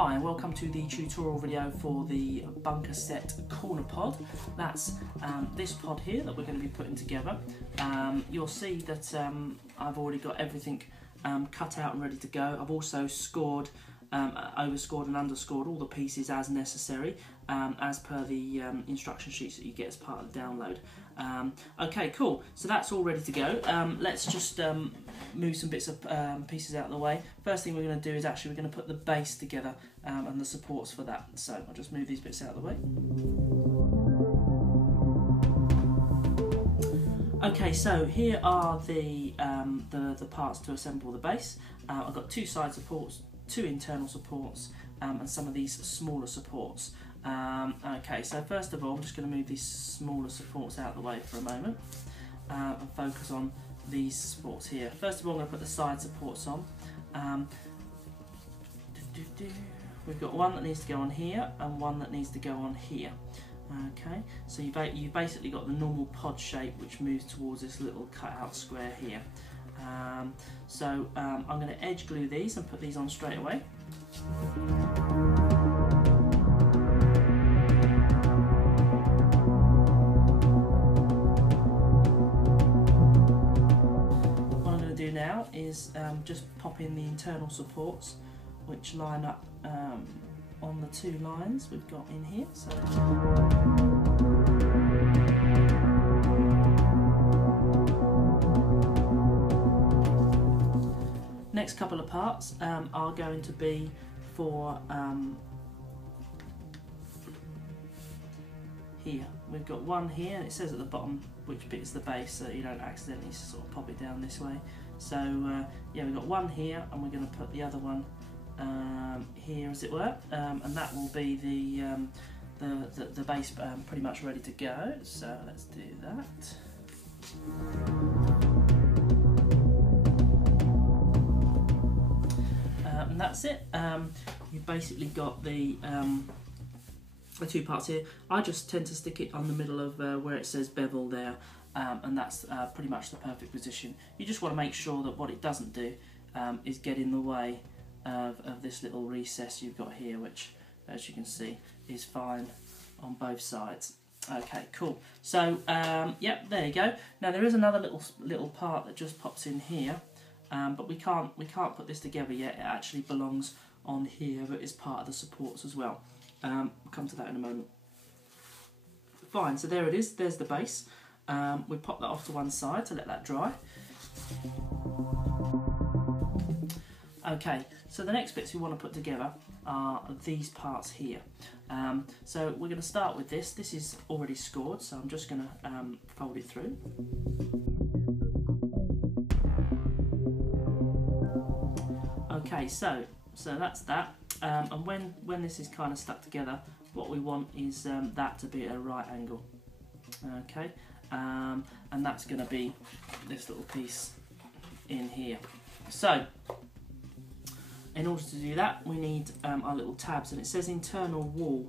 Hi and welcome to the tutorial video for the bunker set corner pod. That's this pod here that we're going to be putting together. You'll see that I've already got everything cut out and ready to go. I've also scored, overscored and underscored all the pieces as necessary, as per the instruction sheets that you get as part of the download. Okay, cool, so that's all ready to go. Let's just move some bits of pieces out of the way. First thing we're going to do is we're going to put the base together and the supports for that. So I'll just move these bits out of the way. Okay, so here are the parts to assemble the base. I've got two side supports, two internal supports, and some of these smaller supports. Okay, so first of all, I'm just going to move these smaller supports out of the way for a moment and focus on these supports here. First of all, I'm going to put the side supports on. We've got one that needs to go on here and one that needs to go on here. Okay, so you've basically got the normal pod shape which moves towards this little cut out square here. I'm going to edge glue these and put these on straight away. What I'm going to do now is just pop in the internal supports which line up on the two lines we've got in here. So next couple of parts are going to be for here. We've got one here and it says at the bottom which bit is the base so you don't accidentally sort of pop it down this way. So yeah, we've got one here and we're going to put the other one here, as it were, and that will be the base pretty much ready to go. So let's do that. And that's it. You've basically got the two parts here. I just tend to stick it on the middle of where it says bevel there, and that's pretty much the perfect position. You just want to make sure that what it doesn't do is get in the way of this little recess you've got here, which, as you can see, is fine on both sides. Okay, cool. So yep, there you go. Now there is another little part that just pops in here, but we can't put this together yet. It actually belongs on here, but is part of the supports as well. We'll come to that in a moment. Fine. So there it is. There's the base. We pop that off to one side to let that dry. Okay, so the next bits we want to put together are these parts here. So we're going to start with this. This is already scored, so I'm just going to fold it through. Okay, so that's that. And when this is kind of stuck together, what we want is that to be at a right angle. Okay, and that's going to be this little piece in here. So in order to do that, we need our little tabs, and it says internal wall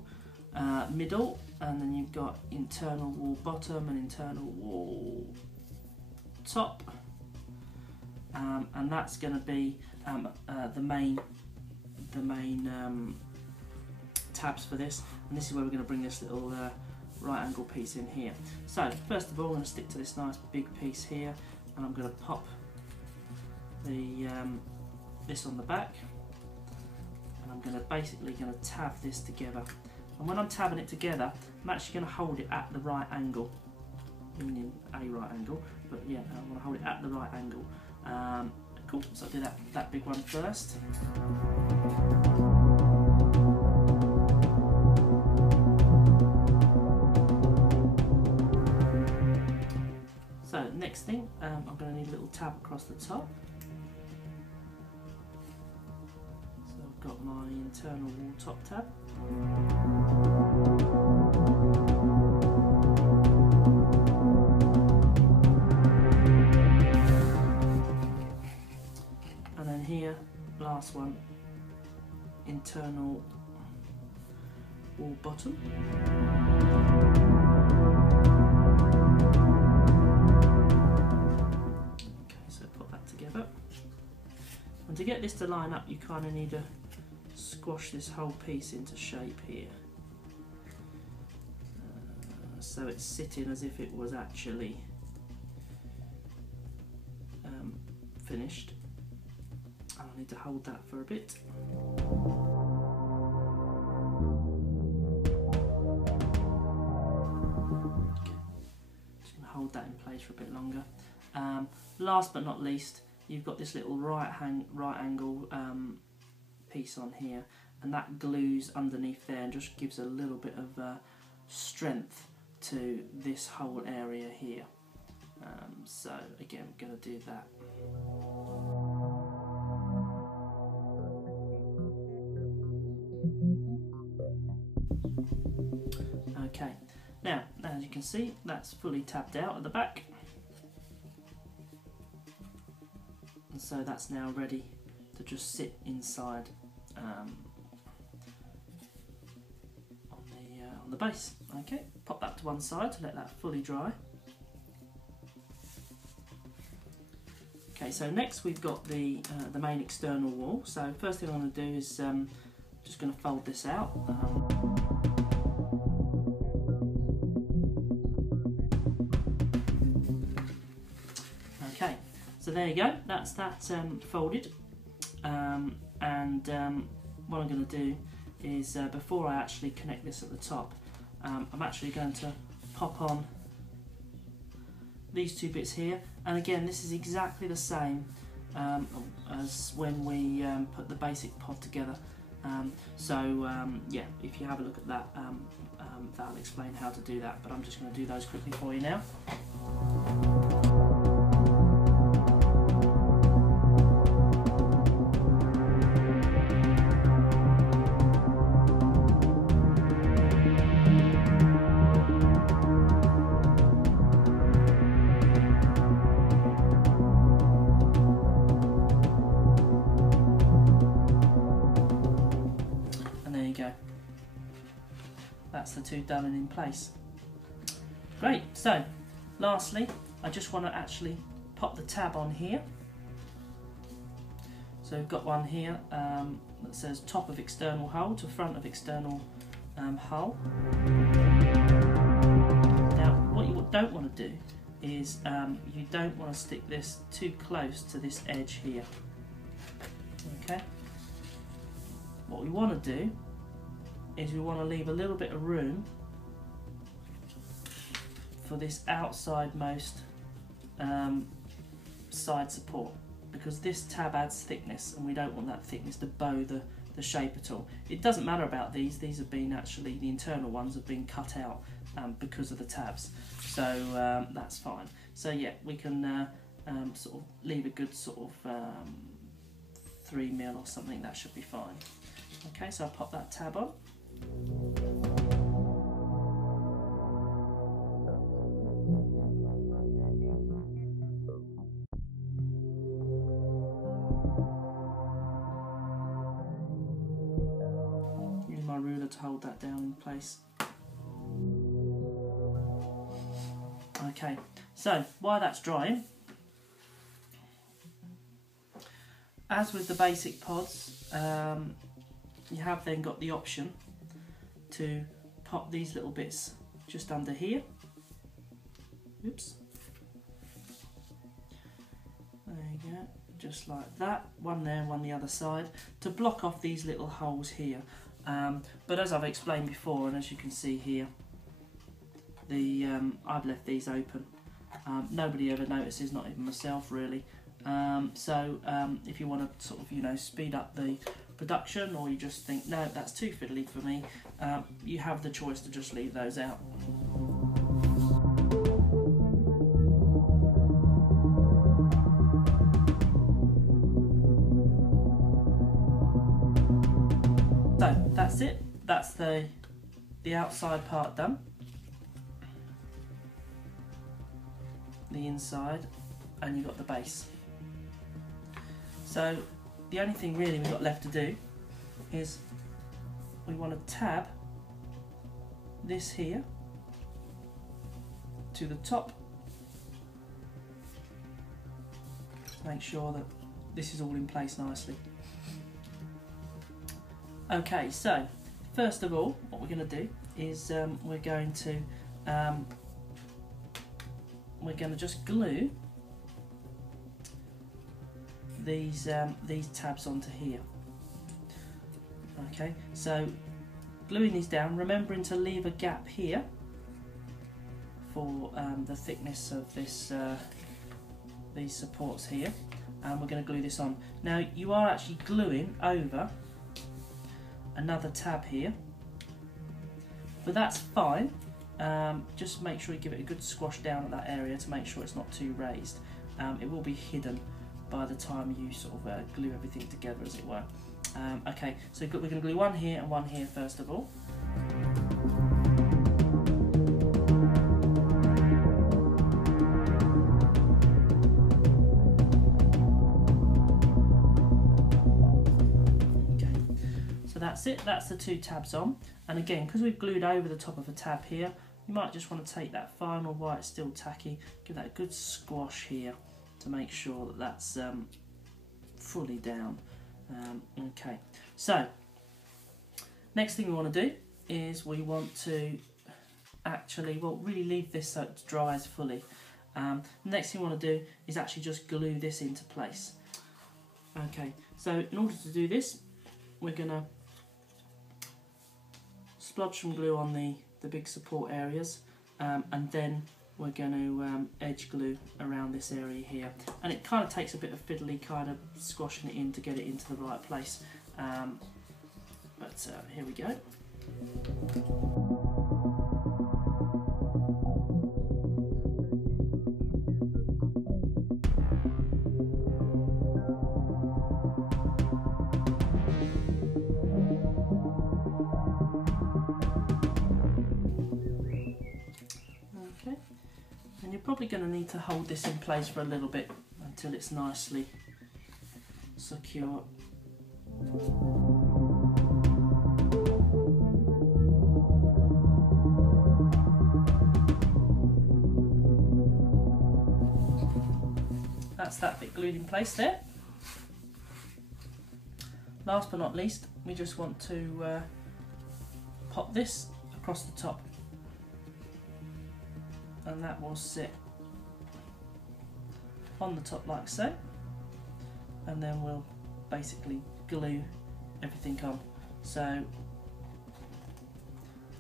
middle, and then you've got internal wall bottom and internal wall top, and that's going to be the main tabs for this, and this is where we're going to bring this little right angle piece in here. So first of all, I'm going to stick to this nice big piece here, and I'm going to pop the this on the back, and I'm basically going to tab this together. And when I'm tabbing it together, I'm actually going to hold it at the right angle, meaning a right angle, but yeah, I want to hold it at the right angle. Cool, so I'll do that big one first. So next thing, I'm going to need a little tab across the top. Got my internal wall top tab. And then here, last one, internal wall bottom. Okay, so put that together. And to get this to line up, you kind of need a squash this whole piece into shape here. So it's sitting as if it was actually finished. I'll need to hold that for a bit. Okay. Just going to hold that in place for a bit longer. Last but not least, you've got this little right angle piece on here, and that glues underneath there and just gives a little bit of strength to this whole area here. So again, I'm going to do that. Okay, now as you can see, that's fully tabbed out at the back, and so that's now ready to just sit inside on the base. Okay, pop that to one side to let that fully dry. Okay, so next we've got the main external wall. So first thing I'm going to do is just going to fold this out. Okay, so there you go. That's that folded. And what I'm going to do is before I actually connect this at the top, I'm actually going to pop on these two bits here, and again this is exactly the same as when we put the basic pod together. Yeah, if you have a look at that, that'll explain how to do that, but I'm just going to do those quickly for you now. That's the two done and in place. Great, so lastly I just want to actually pop the tab on here. So we've got one here that says top of external hull to front of external hull. Now what you don't want to do is you don't want to stick this too close to this edge here. Okay, what we want to do is we want to leave a little bit of room for this outside-most side support, because this tab adds thickness and we don't want that thickness to bow the shape at all. It doesn't matter about these have been actually, the internal ones have been cut out because of the tabs, so that's fine. So yeah, we can sort of leave a good sort of 3mm or something, that should be fine. Okay, so I'll pop that tab on. Use my ruler to hold that down in place. Okay, so while that's drying, as with the basic pods, you have then got the option to pop these little bits just under here. Oops. There you go, just like that. One there, one the other side, to block off these little holes here. But as I've explained before, and as you can see here, I've left these open. Nobody ever notices, not even myself really. If you want to sort of, speed up the production, or you just think, no, that's too fiddly for me, you have the choice to just leave those out. So that's it, that's the outside part done. The inside, and you've got the base. So the only thing really we've got left to do is we want to tab this here to the top to make sure that this is all in place nicely. Okay, so first of all, what we're going to do is we're going to just glue these tabs onto here. Okay, so gluing these down, remembering to leave a gap here for the thickness of this these supports here, and we're going to glue this on. Now you are actually gluing over another tab here, but that's fine. Just make sure you give it a good squash down at that area to make sure it's not too raised. It will be hidden by the time you sort of glue everything together, as it were. Okay, so we're going to glue one here and one here first of all. That's it, that's the two tabs on, and again, because we've glued over the top of a tab here, you might just want to take that final while it's still tacky, give that a good squash here to make sure that that's fully down. Okay, so next thing we want to do is we want to actually, well, really leave this so it dries fully. The next thing we want to do is actually just glue this into place. Okay, so in order to do this, we're going to splodge some glue on the big support areas, and then we're going to edge glue around this area here, and it kind of takes a bit of fiddly kind of squashing it in to get it into the right place, but here we go. Probably going to need to hold this in place for a little bit until it's nicely secure. That's that bit glued in place there. Last but not least, we just want to pop this across the top, and that will sit on the top like so, and then we'll basically glue everything on. So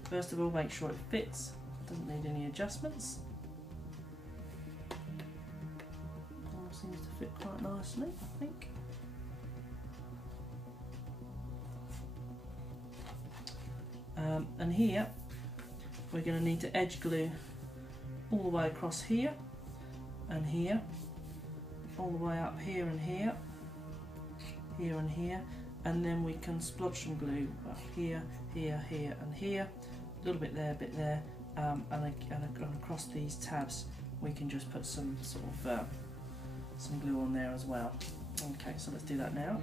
first of all, make sure it fits, doesn't need any adjustments. All seems to fit quite nicely, I think. And here we're going to need to edge glue all the way across here and here, all the way up here and here, here and here, and then we can splodge some glue up here, here, here and here, a little bit there, and across these tabs we can just put some sort of some glue on there as well. Okay, so let's do that now.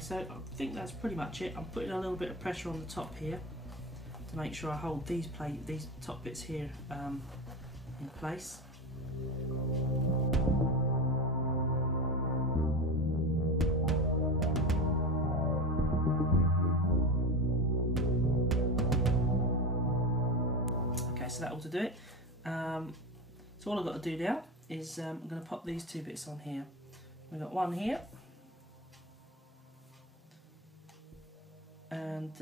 So I think that's pretty much it. I'm putting a little bit of pressure on the top here to make sure I hold these top bits here in place. Okay, so that ought to do it. So all I've got to do now is I'm going to pop these two bits on here. We've got one here, and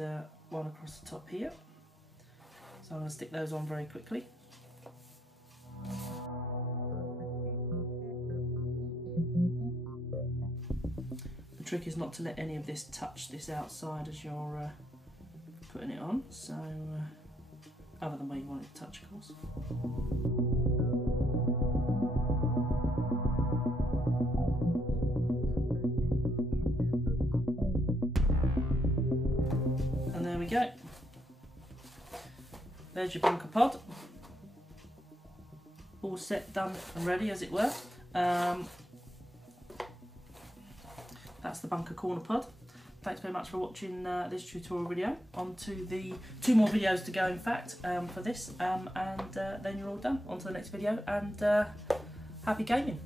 one across the top here. So I'm going to stick those on very quickly. The trick is not to let any of this touch this outside as you're putting it on, so other than where you want it to touch, of course. Go. There's your bunker pod, all set, done and ready, as it were. that's the Bunker Corner pod. Thanks very much for watching this tutorial video. On to the 2 more videos to go, in fact, for this, and then you're all done. On to the next video, and happy gaming.